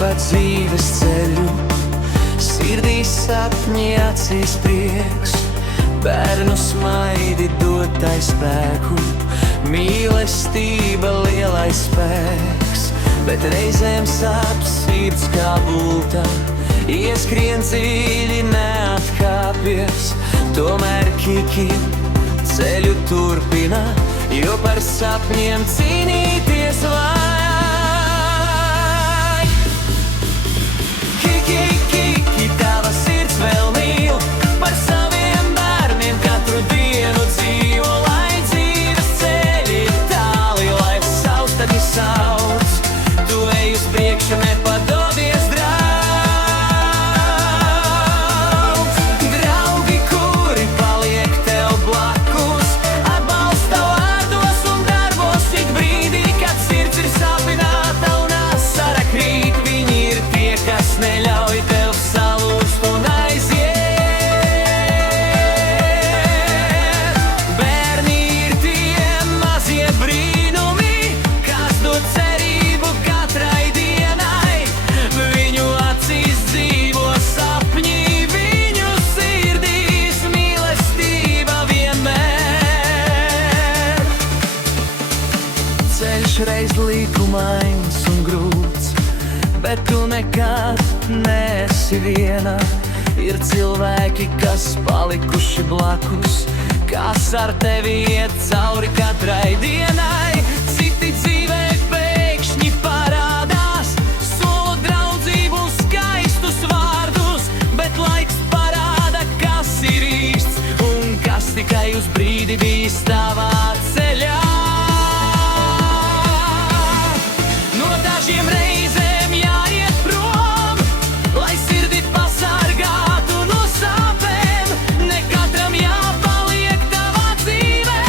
pa dzīves ceļu, sirdī sapņi, acīs prieks, bērnu smaidi dotai spēku, mīlestība lielais spēks, bet reizēm sāp sirds kā bulta, ieskrien dziļi, neatkāpjas, tomēr Kiki ceļu turpina, jo par sapņiem cīnīties vajag. Kiki, Kiki, tava sirds vēl mīl, par saviem bērniem katru dienu dzīvo, lai dzīves ceļi tāli, lai sauc tavi sauc, tu ej uz priekšu, nepadodies, draugs. Draugi, kuri paliek tev blakus, atbalsta vārdos un darbos, ik brīdī, kad sirds ir sāpināta un asara krīt, viņi ir tie, kas neļauj tev salūst un aiziet. Bērni ir tie mazie brīnumi, kas dod cerību katrai dienai, viņu acīs dzīvo sapņi, viņu sirdīs mīlestība vienmēr. Ceļš reiz līkumains un grūts, bet tu nekad neesi viena. Ir cilvēki, kas palikuši blakus, kas ar tevi iet cauri katrai dienai. Citi dzīvē pēkšņi parādās, sola draudzību, skaistus vārdus, bet laiks parāda, kas ir īsts un kas tikai uz brīdi bijis tavā ceļā. No dažiem reizēm jāiet prom, lai sirdi pasargātu no sāpēm. Ne katram jāpaliek tavā dzīvē,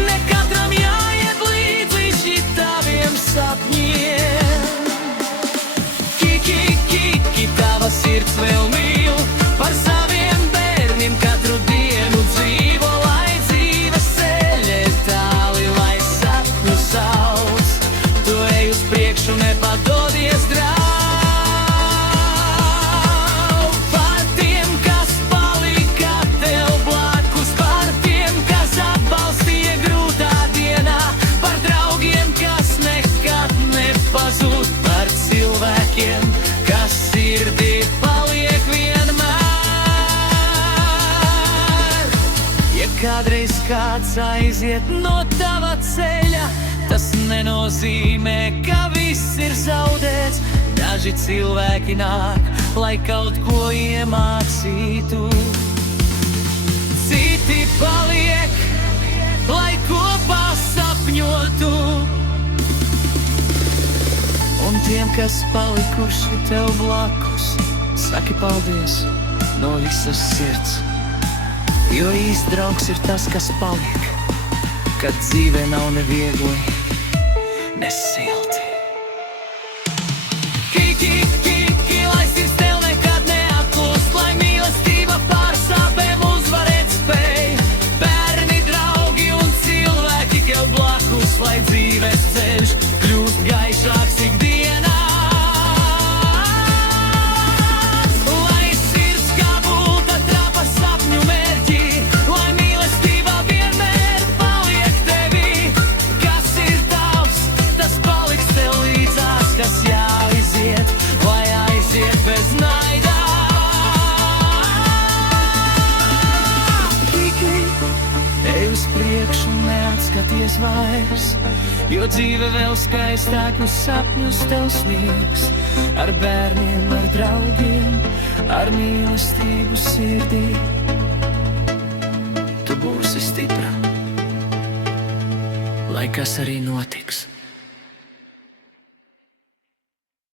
ne katram jāiet līdz taviem sapņiem. Kiki, Kiki, tava sirds vēl mīl, par saviem bērniem katru dienu dzīvo, lai dzīves ceļi tāli, lai sapņu sauc, tu ej uz priekšu, nepadodies, draugs. Par tiem, kas palika tev blakus, par tiem, kas atbalstīja grūtā dienā, par draugiem, kas nekad nepazūd, par cilvēkiem, kas sirdī paliek vienmēr. Ja kādreiz kāds aiziet no tava ceļa, tas nenozīmē, ka viss ir zaudēts. Daži cilvēki nāk, lai kaut ko iemācītu, citi paliek, lai kopā sapņotu. Un tiem, kas palikuši tev blakus, saki paldies no visas sirds, jo īsts draugs ir tas, kas paliek, kad dzīvē nav ne viegli, ne silti. Kiki, Kiki, lai sirds tev nekad neatklūst, lai mīlestība pār sāpēm uzvarēt spēj. Bērni, draugi un cilvēki tev blakus, lai dzīves ceļš kļūst gaišāks ikdienā. Lai sirds kā bulta trapa sapņu mērķi, lai mīlestība vienmēr paliek tevī. Kas ir tavs, tas paliks tev līdzās, kas jāaiziet, lai aiziet bez naidā. Kiki, ej uz priekšu, neatskaties vairs, jo dzīve vēl skaistākus sapņus tev sniegs. Ar bērniem, ar draugiem, ar mīlestību sirdī, tu būsi stipra, lai kas arī notiks.